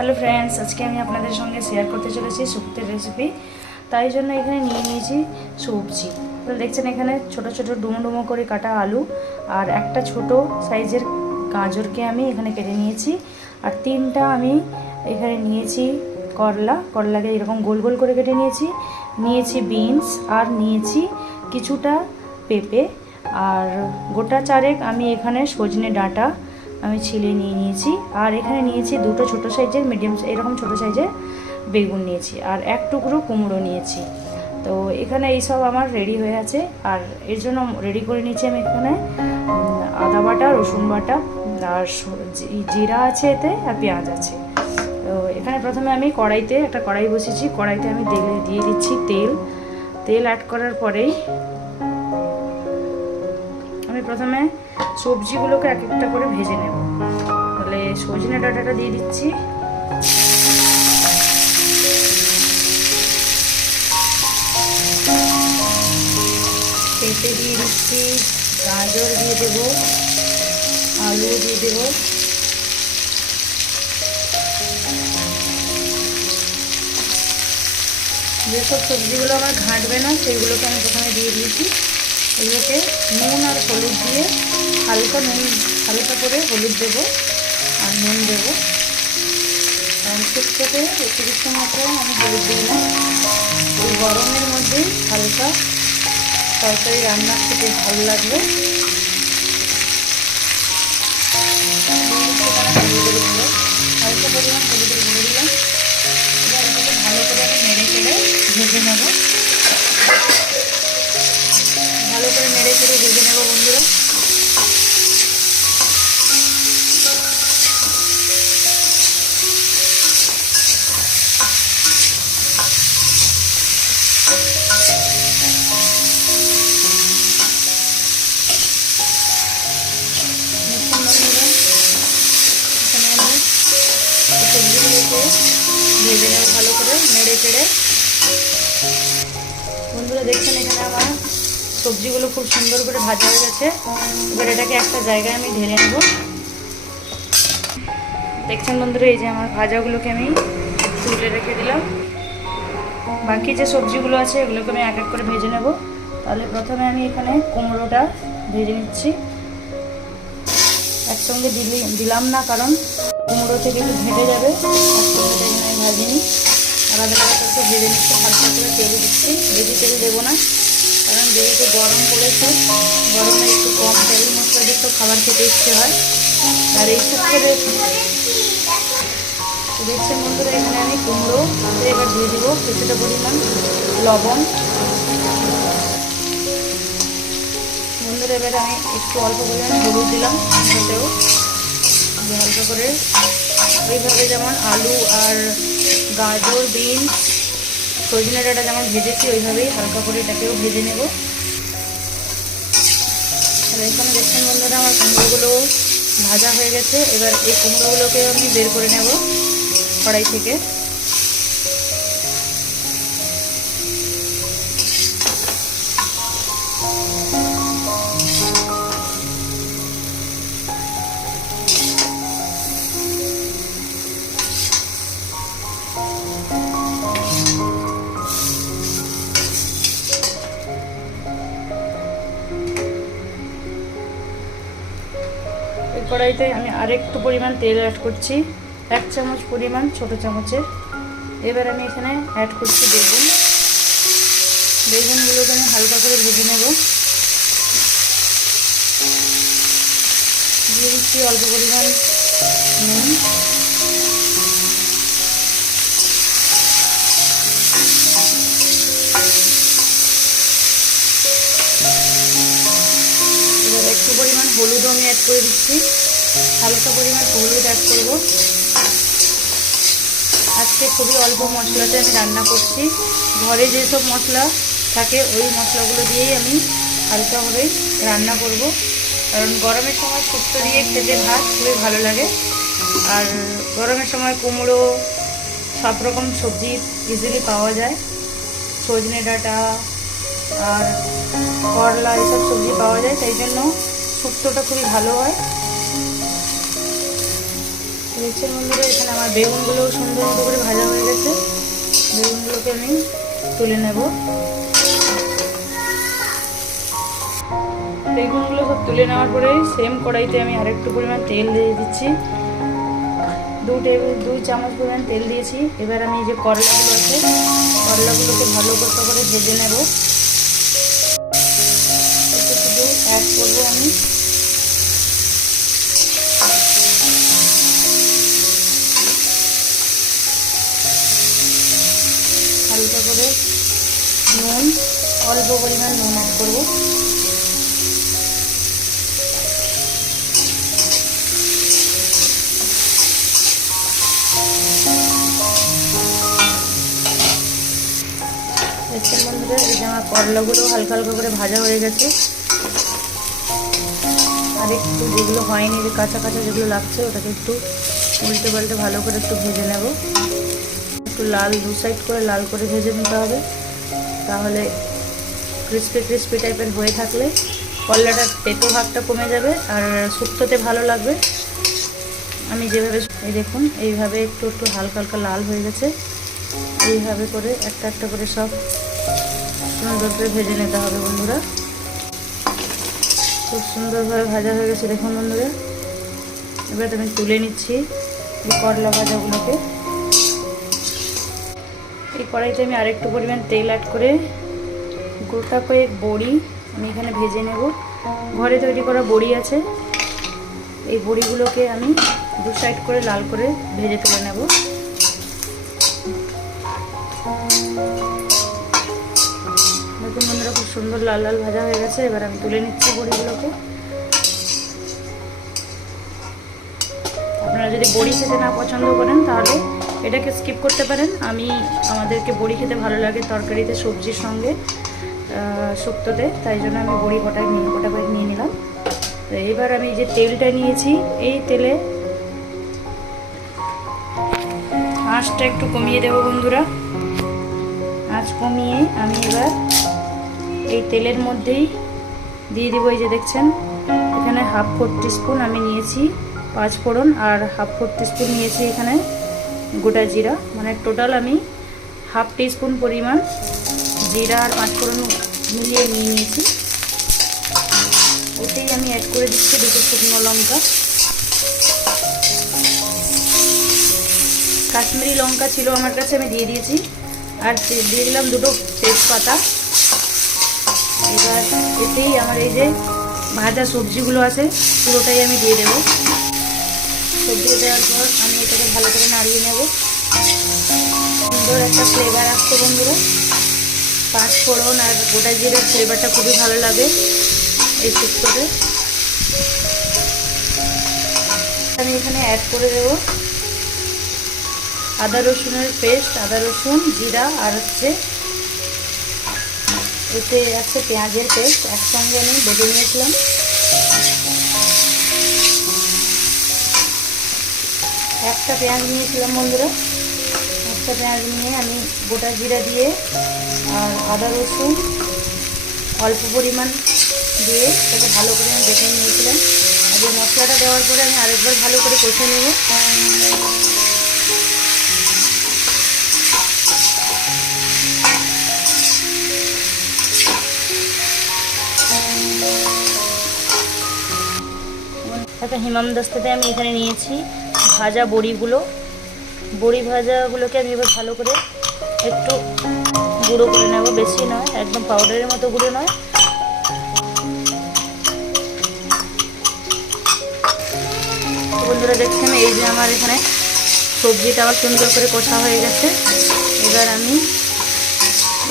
Hello friends আজকে আমি আপনাদের সঙ্গে শেয়ার করতে চলেছি শুক্তের রেসিপি তাই জন্য এখানে নিয়ে নিয়েছি সবজি। তো দেখছেন এখানে ছোট ছোট ডুমো ডুমো করে কাটা আলু, আর একটা ছোট সাইজের গাজরকে আমি এখানে কেটে নিয়েছি। আর তিনটা আমি এখানে নিয়েছি করলা। করলাকে এরকম গোল গোল করে কেটে নিয়েছি। নিয়েছি বিনস আর নিয়েছি কিছুটা পেঁপে। আর গোটা চারেক আমি এখানে সজনে ডাঁটা আমি ছিলে নিয়ে নিয়েছি। আর এখানে নিয়েছি দুটো ছোট সাইজের মিডিয়াম এরকম ছোটো সাইজের বেগুন নিয়েছি। আর এক টুকরো কুমড়ো নিয়েছি। তো এখানে এইসব আমার রেডি হয়ে আছে। আর এর জন্য রেডি করে নিয়েছি আমি এখানে আদা বাটা, রসুন বাটা, আর জিরা আছে এতে, আর পেঁয়াজ আছে। তো এখানে প্রথমে আমি কড়াইতে, একটা কড়াই বসেছি। কড়াইতে আমি তেলে দিয়ে দিচ্ছি তেল। তেল অ্যাড করার পরেই আমি প্রথমে সবজিগুলোকে এক একটা করে ভেজে নেব। তাহলে সজনে ডাঁটাটা দিয়ে দিচ্ছি। পেঁপে দিয়ে দিচ্ছি, গাজর দিয়ে দেবো, আলু দিয়ে দেবো। যেসব সবজিগুলো আমার ঘাঁটবে না, সেইগুলোকে আমি প্রথমে দিয়ে দিয়েছি। এগুলোকে নুন আর হলুদ দিয়ে হালকা নুন, হালকা করে হলুদ দেবো আর নুন দেবো। কারণ শুক্তোতে অতিরিক্ত মাত্রায় আমি হলুদ দিই না। এই গরমের মধ্যেই হালকা তরকারি রান্না খেতে ভালো লাগবে হালকা পরিমাণ হলুদের গুঁড়ো দিলাম। ভালো করে আমি নেড়ে চেড়ে ভেজে নেব। সবজিগুলোকে ভেজে নেব ভালো করে, নেড়ে চেড়ে। বন্ধুরা, দেখছেন এখানে আমার সবজিগুলো খুব সুন্দর করে ভাজা হয়ে গেছে। এবার এটাকে একটা জায়গায় আমি ঢেলে নেব। দেখছেন বন্ধুরা, এই যে আমার ভাজাগুলোকে আমি তুলে রেখে দিলাম। বাকি যে সবজিগুলো আছে, এগুলোকে আমি এক এক করে ভেজে নেব। তাহলে প্রথমে আমি এখানে কুমড়োটা ভেজে নিচ্ছি। একসঙ্গে দিলি দিলাম না, কারণ কুমড়ো থেকে একটু ঘেটে যাবে। জন্য আমি ভাজিনি। আলাদা আলাদা ভেজে নিচ্ছি, হালকা করে তেল দিচ্ছি। বেশি তেল দেবো না, কারণ যেহেতু গরম পড়েছে, গরমে একটু কম তেল মশলা দিয়ে তো খাবার খেতে ইচ্ছে হয়। আর এই তো দেখছেন বন্ধুরা, এখানে আমি কুমড়ো এবার দিয়ে দেবো কিছুটা পরিমাণ লবণ। বন্ধুরা, এবার আমি একটু অল্প পরিমাণ হলুদ দিলাম এটাতেও দিয়ে হালকা করে। ওইভাবে যেমন আলু আর গাজর বিনস সজনে ডাটা যেমন ভেজেছি, ওইভাবেই হালকা করে এটাকেও ভেজে নেব। তাহলে এখানে দেখছেন বন্ধুরা, আমার কুমড়োগুলো ভাজা হয়ে গেছে। এবার এই কুমড়োগুলোকে আমি বের করে নেব কড়াই থেকে। কড়াইতে আমি আরেকটু পরিমাণ তেল অ্যাড করছি। এক চামচ পরিমাণ ছোট চামচের। এবার আমি এখানে অ্যাড করছি বেগুন। বেগুনগুলোকে আমি হালকা করে ভেজে নেব। দিয়ে দিচ্ছি অল্প পরিমাণ নুন। একটু পরিমাণ হলুদও আমি অ্যাড করে দিচ্ছি। হালকা পরিমাণ হলুদ অ্যাড করব। আজকে খুবই অল্প মশলাতে আমি রান্না করছি। ঘরে যেসব মশলা থাকে, ওই মশলাগুলো দিয়েই আমি হালকাভাবে রান্না করব। কারণ গরমের সময় শুক্তো দিয়ে খেতে ভাত খুবই ভালো লাগে। আর গরমের সময় কুমড়ো, সব রকম সবজি ইজিলি পাওয়া যায়। সজনে ডাঁটা আর করলা, এসব সবজি পাওয়া যায়। তাই জন্য শুক্তোটা খুবই ভালো হয়। দেখছেন বন্ধুরা এখানে আমার বেগুনগুলো সুন্দর মতো করে ভাজা হয়ে গেছে। বেগুনগুলোকে আমি তুলে নেব। বেগুনগুলো সব তুলে নেওয়ার পরে সেম কড়াইতে আমি আরেকটু পরিমাণ তেল দিয়ে দিচ্ছি। দু টেবিল দুই চামচ পরিমাণ তেল দিয়েছি। এবার আমি যে করলাগুলো আছে, করলাগুলোকে ভালো করে করে ভেজে নেব। একটু শুধু অ্যাড করব আমি। হালকা করে নুন, অল্প পরিমাণ নুন অ্যাড করব। দেখছেন বন্ধুরা যে আমার করলাগুলো হালকা হালকা করে ভাজা হয়ে গেছে। আর একটু যেগুলো হয়নি কাঁচা কাঁচা যেগুলো লাগছে, ওটাকে একটু উল্টে পাল্টে ভালো করে একটু ভেজে নেব। একটু লাল, দু সাইড করে লাল করে ভেজে নিতে হবে। তাহলে ক্রিস্পি ক্রিস্পি টাইপের হয়ে থাকলে করলাটার তেতো ভাগটা কমে যাবে আর শুক্তোতে ভালো লাগবে। আমি যেভাবে এই দেখুন, এইভাবে একটু একটু হালকা হালকা লাল হয়ে গেছে। এইভাবে করে একটা একটা করে সব সুন্দর করে ভেজে নিতে হবে বন্ধুরা। খুব সুন্দরভাবে ভাজা হয়ে গেছে, দেখুন বন্ধুরা। এবার আমি তুলে নিচ্ছি এই করলা ভাজাগুলোকে। এই কড়াইতে আমি আরেকটু পরিমাণ তেল অ্যাড করে গোটা কয়েক বড়ি আমি এখানে ভেজে নেব। ঘরে তৈরি করা বড়ি আছে। এই বড়িগুলোকে আমি দু সাইড করে লাল করে ভেজে তুলে নেব। দেখুন বন্ধুরা, খুব সুন্দর লাল লাল ভাজা হয়ে গেছে। এবার আমি তুলে নিচ্ছি বড়িগুলোকে। আপনারা যদি বড়ি খেতে না পছন্দ করেন তাহলে এটাকে স্কিপ করতে পারেন। আমি আমাদেরকে বড়ি খেতে ভালো লাগে তরকারিতে, সবজির সঙ্গে শুক্তোতে। তাই জন্য আমি বড়ি কটা নিয়ে, কটা করে নিয়ে নিলাম। তো এবার আমি যে তেলটা নিয়েছি, এই তেলে আঁচটা একটু কমিয়ে দেবো বন্ধুরা। আঁচ কমিয়ে আমি এবার এই তেলের মধ্যেই দিয়ে দেবো এই যে দেখছেন, এখানে হাফ ফোর স্পুন আমি নিয়েছি পাঁচ ফোড়ন, আর হাফ ফোর স্পুন নিয়েছি এখানে গোটা জিরা মানে টোটাল আমি হাফ স্পুন পরিমাণ জিরা আর পাঁচ ফোড়ন মিলিয়ে নিয়ে নিয়েছি। ওতেই আমি অ্যাড করে দিচ্ছি দুটো শুকনো লঙ্কা। কাশ্মীরি লঙ্কা ছিল আমার কাছে, আমি দিয়ে দিয়েছি। আর দিয়ে দিলাম দুটো তেজপাতা। এবার এতেই আমার এই যে ভাজা সবজিগুলো আছে, পুরোটাই আমি দিয়ে দেবো। সবজি দেওয়ার পর আমি এটাকে ভালো করে নাড়িয়ে নেব। সুন্দর একটা ফ্লেভার আসছে বন্ধুরা। পাঁচ ফোড়ন আর গোটা জিরের ফ্লেভারটা খুবই ভালো লাগে এই শুক্তোতে। আমি এখানে অ্যাড করে দেবো আদা রসুনের পেস্ট আদা রসুন, জিরা আর হচ্ছে এতে আছে পেঁয়াজের পেস্ট একসঙ্গে আমি বেটে নিয়েছিলাম। একটা পেঁয়াজ নিয়েছিলাম বন্ধুরা। একটা পেঁয়াজ নিয়ে আমি গোটা জিরা দিয়ে আর আদা রসুন অল্প পরিমাণ দিয়ে এটাকে ভালো করে আমি বেটে নিয়েছিলাম। আর এই মশলাটা দেওয়ার পরে আমি আরেকবার ভালো করে কষে নেব। একটা হিমাম দস্তাতে আমি এখানে নিয়েছি। ভাজা বড়িগুলো, বড়ি ভাজাগুলোকে আমি এবার ভালো করে একটু গুঁড়ো করে নেব। বেশি নয়, একদম পাউডারের মতো গুঁড়ো নয়। বন্ধুরা দেখছেন, এই যে আমার এখানে সবজিটা আবার সুন্দর করে কষা হয়ে গেছে। এবার আমি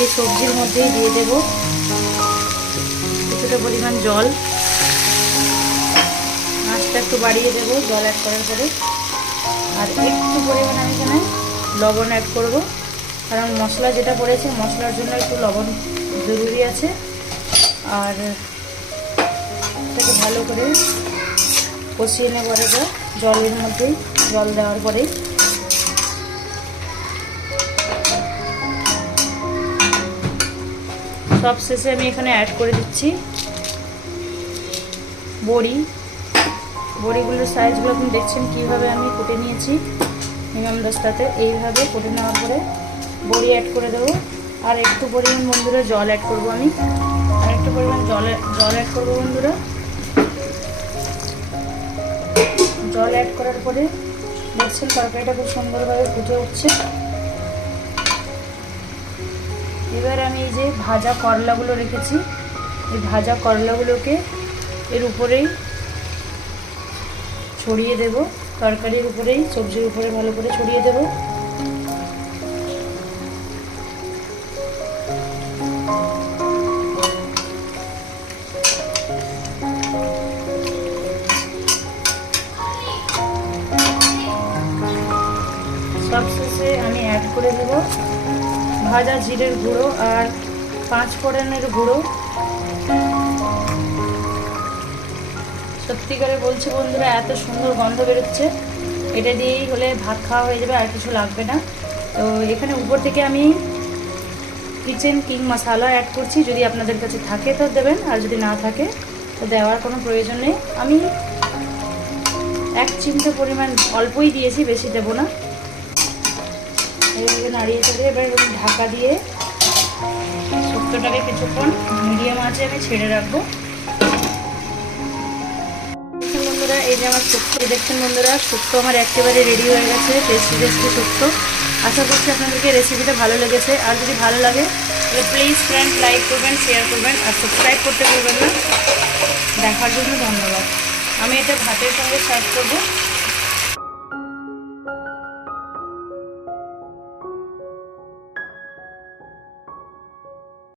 এই সবজির মধ্যেই দিয়ে দেব কিছুটা পরিমাণ জল। মাছটা একটু বাড়িয়ে দেবো, জল অ্যাড করার পরে। আর একটু পরিমাণ আমি এখানে লবণ অ্যাড করব। কারণ মশলা যেটা পড়েছে, মশলার জন্য একটু লবণ জরুরি আছে। আর এটাকে ভালো করে কষিয়ে নেব এটা জলের মধ্যেই জল দেওয়ার পরে। সব শেষে আমি এখানে অ্যাড করে দিচ্ছি বড়ি। বড়িগুলোর সাইজগুলো আপনি দেখছেন কীভাবে আমি কুটে নিয়েছি। মিনিমাম দশটাতে এইভাবে কুটে নেওয়ার পরে বড়ি অ্যাড করে দেবো। আর একটু পরিমাণ বন্ধুরা জল অ্যাড করব আমি। আর একটু পরিমাণ জল জল অ্যাড করব বন্ধুরা। জল অ্যাড করার পরে দেখছেন তরকারিটা খুব সুন্দরভাবে ফুটে উঠছে। এবার আমি এই যে ভাজা করলাগুলো রেখেছি। এই ভাজা করলাগুলোকে এর উপরেই ছড়িয়ে দেব। তরকারির উপরেই, সবজির উপরে ভালো করে ছড়িয়ে দেব। সবশেষে আমি অ্যাড করে দেব ভাজা জিরের গুঁড়ো আর পাঁচ ফোড়নের গুঁড়ো। সত্যিকারে বলছি বন্ধুরা, এত সুন্দর গন্ধ বেরোচ্ছে। এটা দিয়েই হলে ভাত খাওয়া হয়ে যাবে, আর কিছু লাগবে না। তো এখানে উপর থেকে আমি কিচেন কিং মশলা অ্যাড করছি, যদি আপনাদের কাছে থাকে তো দেবেন, আর যদি না থাকে, তো দেওয়ার কোনো প্রয়োজন নেই। আমি এক চিমটে পরিমাণ অল্পই দিয়েছি, বেশি দেব না। এইভাবে নাড়িয়ে চড়িয়ে এবার ঢাকা দিয়ে শুক্তোটাকে কিছুক্ষণ মিডিয়াম আঁচে আমি ছেড়ে রাখব। যে আমার শুক্তো দেখছেন বন্ধুরা শুক্তো আমার একেবারে রেডি হয়ে গেছে টেস্টি টেস্টি শুক্ত আশা করছি আপনাদেরকে রেসিপিটা ভালো লেগেছে। আর যদি ভালো লাগে তাহলে প্লিজ ফ্রেন্ড লাইক করবেন শেয়ার করবেন, আর সাবস্ক্রাইব করতে ভুলবেন না। দেখার জন্য ধন্যবাদ। আমি এটা ভাতের সঙ্গে সার্ভ করব।